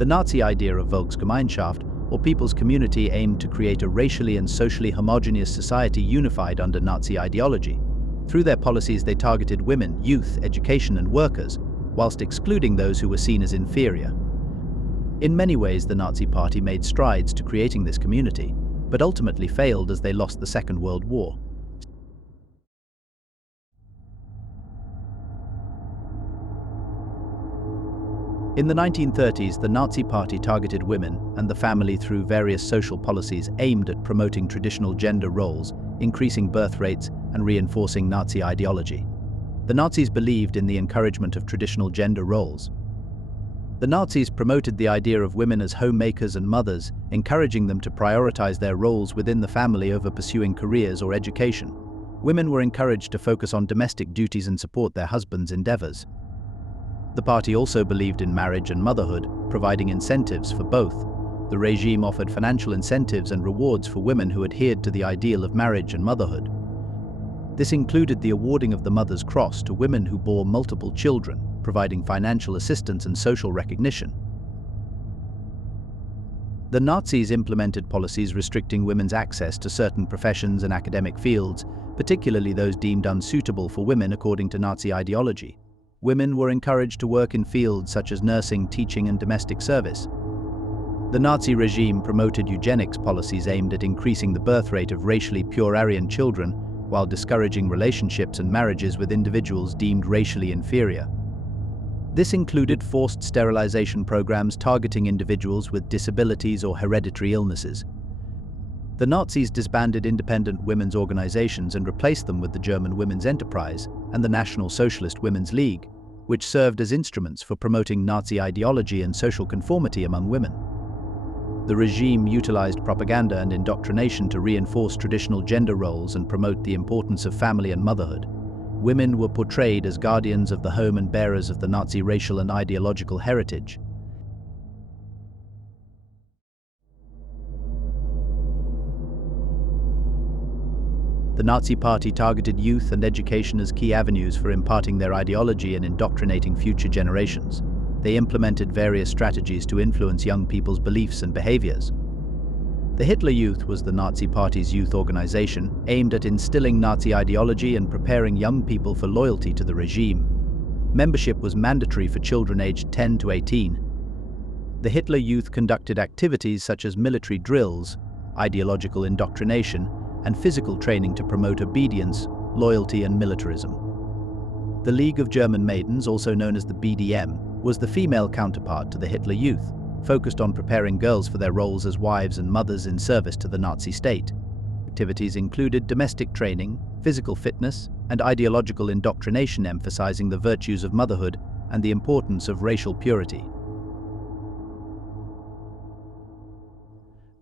The Nazi idea of Volksgemeinschaft, or people's community, aimed to create a racially and socially homogeneous society unified under Nazi ideology. Through their policies, they targeted women, youth, education, and workers, whilst excluding those who were seen as inferior. In many ways, the Nazi Party made strides to creating this community, but ultimately failed as they lost the Second World War. In the 1930s, the Nazi Party targeted women and the family through various social policies aimed at promoting traditional gender roles, increasing birth rates, and reinforcing Nazi ideology. The Nazis believed in the encouragement of traditional gender roles. The Nazis promoted the idea of women as homemakers and mothers, encouraging them to prioritize their roles within the family over pursuing careers or education. Women were encouraged to focus on domestic duties and support their husbands' endeavors. The party also believed in marriage and motherhood, providing incentives for both. The regime offered financial incentives and rewards for women who adhered to the ideal of marriage and motherhood. This included the awarding of the Mother's Cross to women who bore multiple children, providing financial assistance and social recognition. The Nazis implemented policies restricting women's access to certain professions and academic fields, particularly those deemed unsuitable for women according to Nazi ideology. Women were encouraged to work in fields such as nursing, teaching, and domestic service. The Nazi regime promoted eugenics policies aimed at increasing the birth rate of racially pure Aryan children, while discouraging relationships and marriages with individuals deemed racially inferior. This included forced sterilization programs targeting individuals with disabilities or hereditary illnesses. The Nazis disbanded independent women's organizations and replaced them with the German Women's Enterprise and the National Socialist Women's League, which served as instruments for promoting Nazi ideology and social conformity among women. The regime utilized propaganda and indoctrination to reinforce traditional gender roles and promote the importance of family and motherhood. Women were portrayed as guardians of the home and bearers of the Nazi racial and ideological heritage. The Nazi Party targeted youth and education as key avenues for imparting their ideology and indoctrinating future generations. They implemented various strategies to influence young people's beliefs and behaviors. The Hitler Youth was the Nazi Party's youth organization, aimed at instilling Nazi ideology and preparing young people for loyalty to the regime. Membership was mandatory for children aged 10 to 18. The Hitler Youth conducted activities such as military drills, ideological indoctrination, and physical training to promote obedience, loyalty, and militarism. The League of German Maidens, also known as the BDM, was the female counterpart to the Hitler Youth, focused on preparing girls for their roles as wives and mothers in service to the Nazi state. Activities included domestic training, physical fitness, and ideological indoctrination, emphasizing the virtues of motherhood and the importance of racial purity.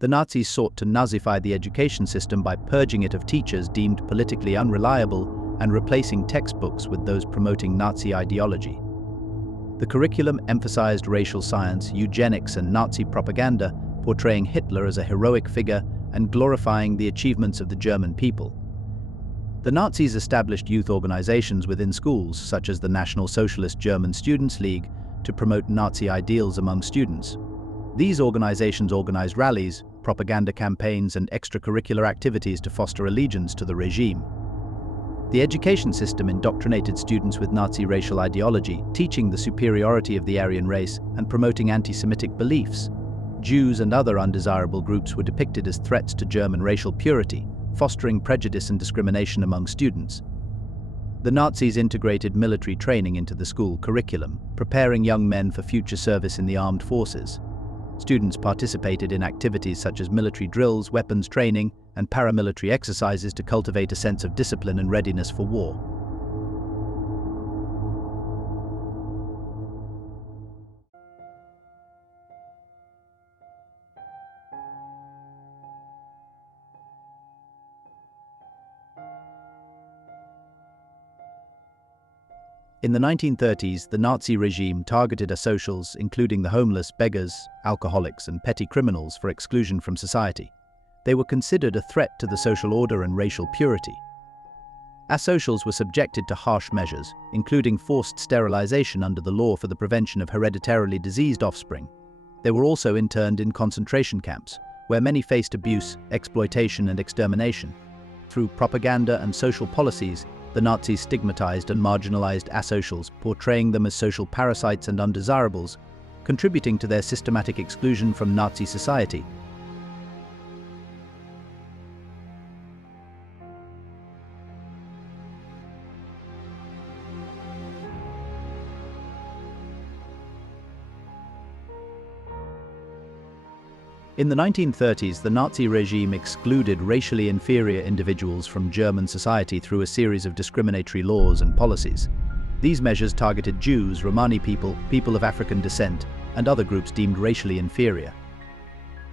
The Nazis sought to Nazify the education system by purging it of teachers deemed politically unreliable and replacing textbooks with those promoting Nazi ideology. The curriculum emphasized racial science, eugenics, and Nazi propaganda, portraying Hitler as a heroic figure and glorifying the achievements of the German people. The Nazis established youth organizations within schools, such as the National Socialist German Students' League, to promote Nazi ideals among students. These organizations organized rallies, propaganda campaigns, and extracurricular activities to foster allegiance to the regime. The education system indoctrinated students with Nazi racial ideology, teaching the superiority of the Aryan race and promoting anti-Semitic beliefs. Jews and other undesirable groups were depicted as threats to German racial purity, fostering prejudice and discrimination among students. The Nazis integrated military training into the school curriculum, preparing young men for future service in the armed forces. Students participated in activities such as military drills, weapons training, and paramilitary exercises to cultivate a sense of discipline and readiness for war. In the 1930s, the Nazi regime targeted asocials, including the homeless, beggars, alcoholics, and petty criminals, for exclusion from society. They were considered a threat to the social order and racial purity. Asocials were subjected to harsh measures, including forced sterilization under the law for the prevention of hereditarily diseased offspring. They were also interned in concentration camps, where many faced abuse, exploitation, and extermination. Through propaganda and social policies, the Nazis stigmatized and marginalized asocials, portraying them as social parasites and undesirables, contributing to their systematic exclusion from Nazi society. In the 1930s, the Nazi regime excluded racially inferior individuals from German society through a series of discriminatory laws and policies. These measures targeted Jews, Romani people, people of African descent, and other groups deemed racially inferior.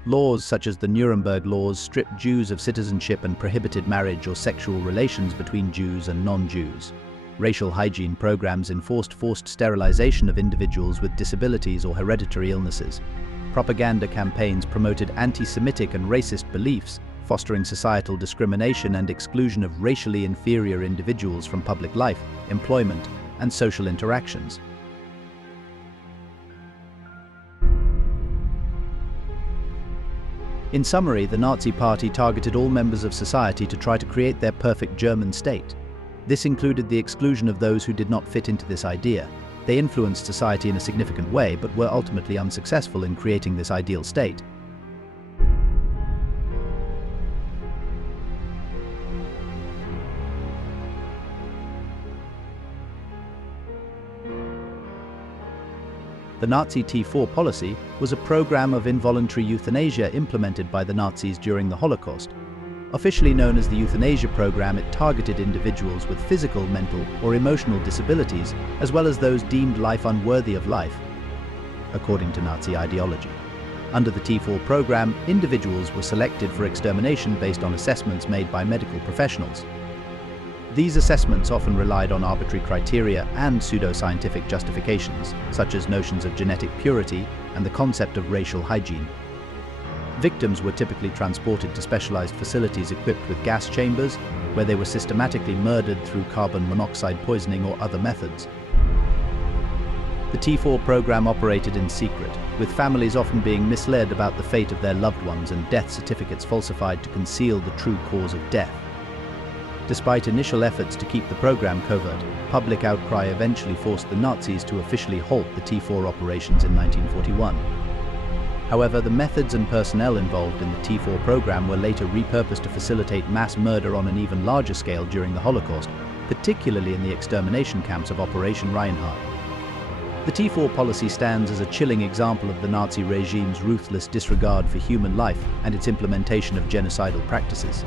Laws such as the Nuremberg Laws stripped Jews of citizenship and prohibited marriage or sexual relations between Jews and non-Jews. Racial hygiene programs enforced forced sterilization of individuals with disabilities or hereditary illnesses. Propaganda campaigns promoted anti-Semitic and racist beliefs, fostering societal discrimination and exclusion of racially inferior individuals from public life, employment, and social interactions. In summary, the Nazi Party targeted all members of society to try to create their perfect German state. This included the exclusion of those who did not fit into this idea. They influenced society in a significant way, but were ultimately unsuccessful in creating this ideal state. The Nazi T4 policy was a program of involuntary euthanasia implemented by the Nazis during the Holocaust. Officially known as the euthanasia program, it targeted individuals with physical, mental, or emotional disabilities, as well as those deemed life unworthy of life, according to Nazi ideology. Under the T4 program, individuals were selected for extermination based on assessments made by medical professionals. These assessments often relied on arbitrary criteria and pseudo-scientific justifications, such as notions of genetic purity and the concept of racial hygiene. Victims were typically transported to specialized facilities equipped with gas chambers, where they were systematically murdered through carbon monoxide poisoning or other methods. The T4 program operated in secret, with families often being misled about the fate of their loved ones and death certificates falsified to conceal the true cause of death. Despite initial efforts to keep the program covert, public outcry eventually forced the Nazis to officially halt the T4 operations in 1941. However, the methods and personnel involved in the T4 program were later repurposed to facilitate mass murder on an even larger scale during the Holocaust, particularly in the extermination camps of Operation Reinhard. The T4 policy stands as a chilling example of the Nazi regime's ruthless disregard for human life and its implementation of genocidal practices.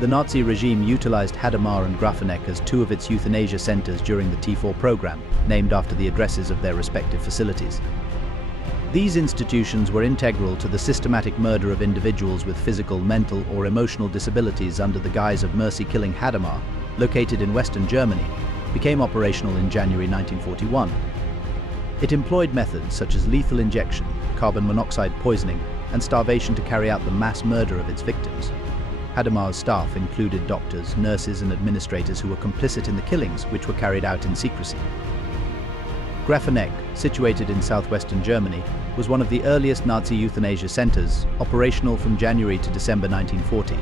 The Nazi regime utilized Hadamar and Grafeneck as two of its euthanasia centers during the T4 program, named after the addresses of their respective facilities. These institutions were integral to the systematic murder of individuals with physical, mental, or emotional disabilities under the guise of mercy-killing. Hadamar, located in Western Germany, became operational in January 1941. It employed methods such as lethal injection, carbon monoxide poisoning, and starvation to carry out the mass murder of its victims. Hadamar's staff included doctors, nurses, and administrators who were complicit in the killings, which were carried out in secrecy. Grafeneck, situated in southwestern Germany, was one of the earliest Nazi euthanasia centers, operational from January to December 1940.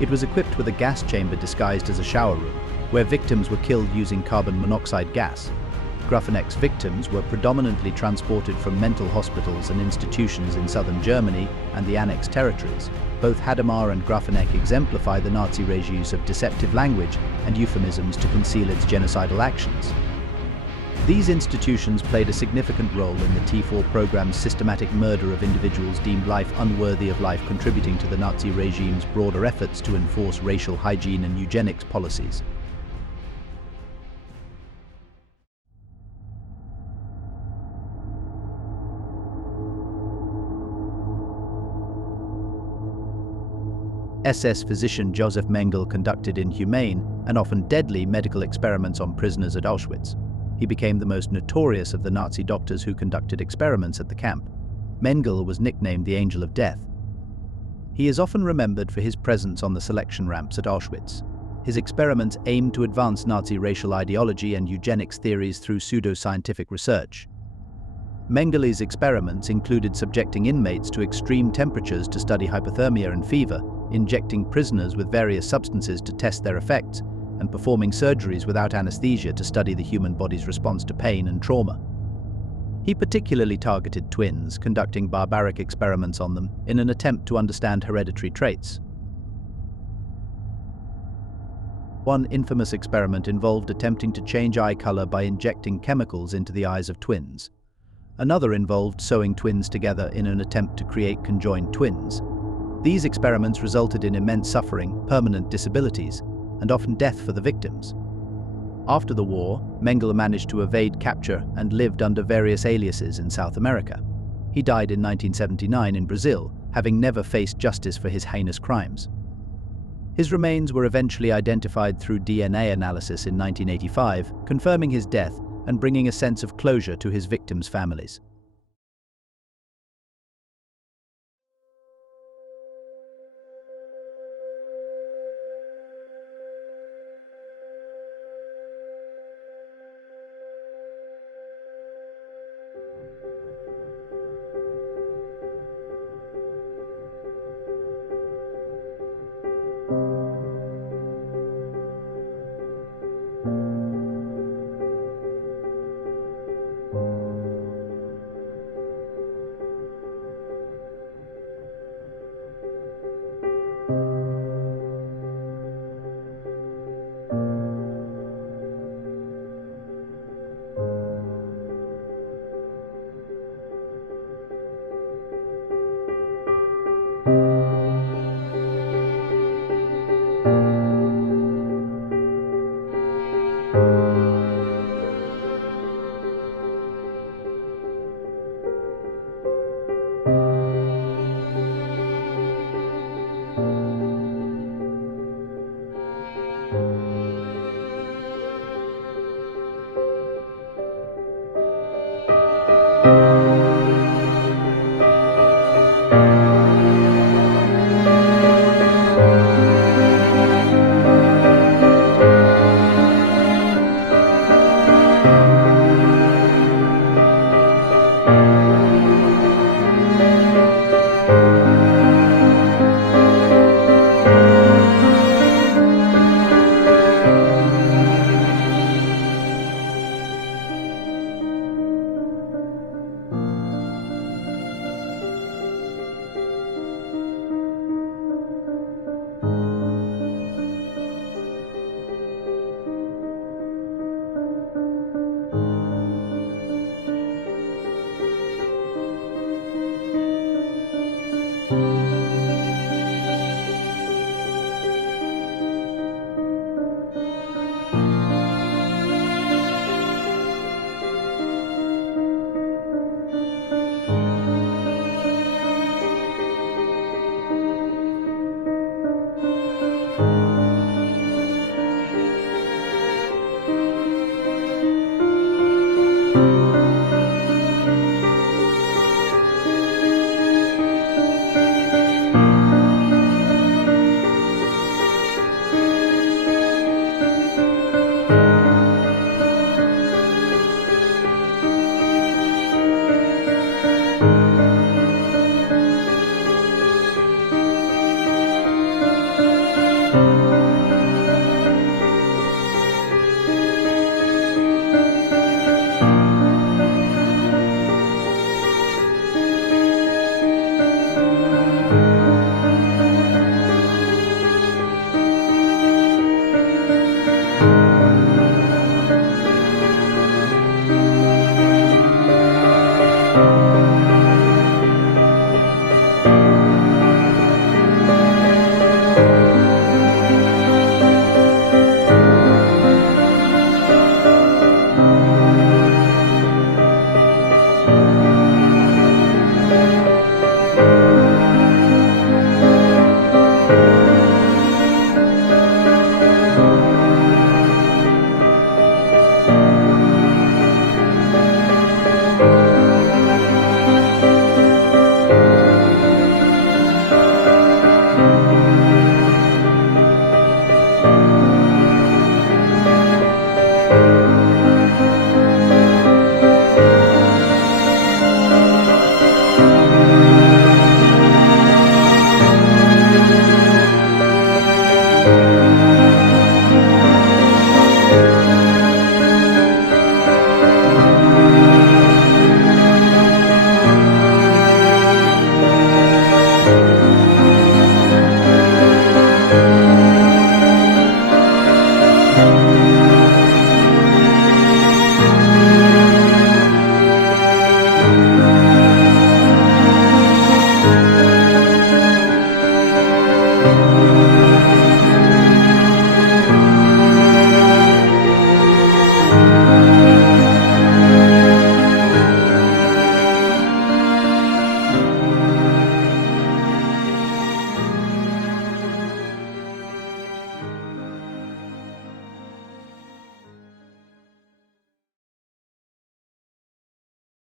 It was equipped with a gas chamber disguised as a shower room, where victims were killed using carbon monoxide gas. Grafeneck's victims were predominantly transported from mental hospitals and institutions in southern Germany and the annexed territories. Both Hadamar and Grafeneck exemplify the Nazi regime's use of deceptive language and euphemisms to conceal its genocidal actions. These institutions played a significant role in the T4 program's systematic murder of individuals deemed life unworthy of life, contributing to the Nazi regime's broader efforts to enforce racial hygiene and eugenics policies. SS physician Joseph Mengele conducted inhumane and often deadly medical experiments on prisoners at Auschwitz. He became the most notorious of the Nazi doctors who conducted experiments at the camp. Mengele was nicknamed the Angel of Death. He is often remembered for his presence on the selection ramps at Auschwitz. his experiments aimed to advance Nazi racial ideology and eugenics theories through pseudo-scientific research. Mengelé's experiments included subjecting inmates to extreme temperatures to study hypothermia and fever, injecting prisoners with various substances to test their effects, and performing surgeries without anesthesia to study the human body's response to pain and trauma. He particularly targeted twins, conducting barbaric experiments on them in an attempt to understand hereditary traits. One infamous experiment involved attempting to change eye color by injecting chemicals into the eyes of twins. Another involved sewing twins together in an attempt to create conjoined twins. These experiments resulted in immense suffering, permanent disabilities, and often death for the victims. After the war, Mengele managed to evade capture and lived under various aliases in South America. He died in 1979 in Brazil, having never faced justice for his heinous crimes. His remains were eventually identified through DNA analysis in 1985, confirming his death and bringing a sense of closure to his victims' families.